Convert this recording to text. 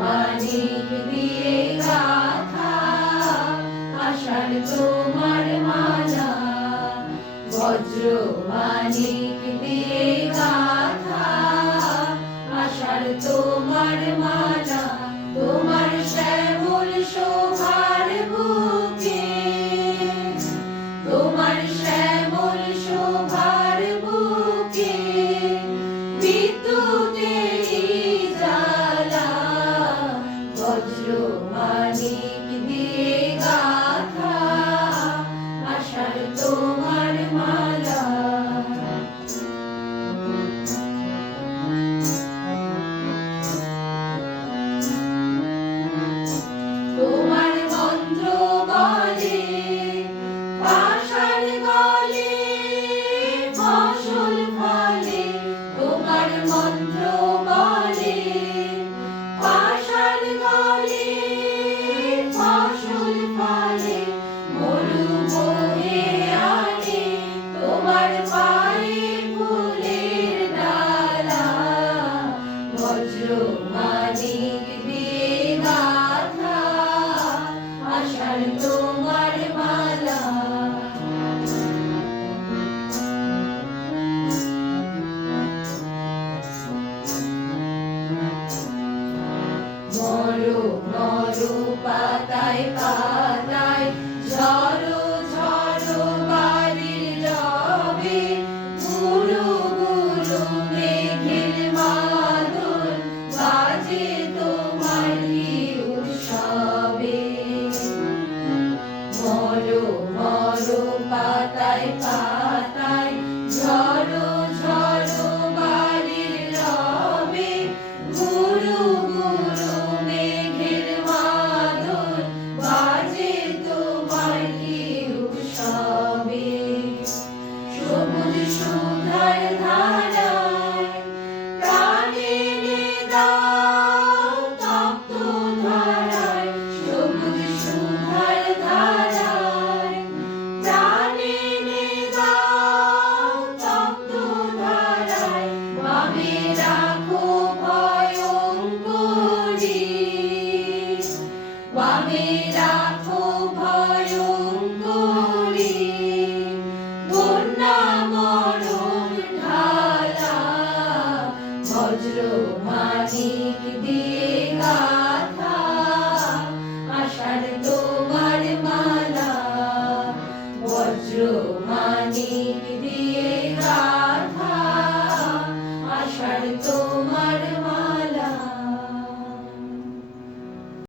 মানিক দিয়ে গাথা আষাঢ় তোমার মালা, বজ্র মানিক দিয়ে গাথা আষাঢ় তোমার মালা, তোমার শ্যামল শোভার বুকে, তোমার শ্যামল শোভার বুকে বিদ্যুতেরই জ্বালা, বজ্র মানিক দিয়ে গাথা আষাঢ় তোমার মালা। তোমার মন্ত্র বলে পাষাণ গলে ফসল ফলে, তোমার মন্ত্র বলে পাষাণ গলে ফসল ফলে, মরু বয়ে আনে তোমার পায়ে ফুলের ডালা, বজ্র মানিক দিয়ে গাথা আষাঢ় তোমার মালা। মরু মরু পাতায় পাতায় ঝড়ো ঝড়ো বাড়ির রবে, গুরু গুরু মেঘের মাদল বাজে তোমার উৎসবে। মরু মরু পাতায় পাতায় ঝড়ো ঝড়ো বাড়ির রবে, গুরু গুরু মেঘের মাদল বাজে তোমার উৎসবে। সবুজ সুধার ধারায় প্রাণে এনে দাও তপ্ত ধারায়, সবুজ সুধার ধারায় প্রাণে এনে দাও তপ্ত ধারায়, বামে রাখো ভয়ঙ্করী, বামে রাখো ভয়ঙ্করী বন্যা মরণ ঢালা, বজ্র মানিক দিয়ে গাথা আষাঢ় তোমার মালা, বজ্র মানিক দিয়ে গাথা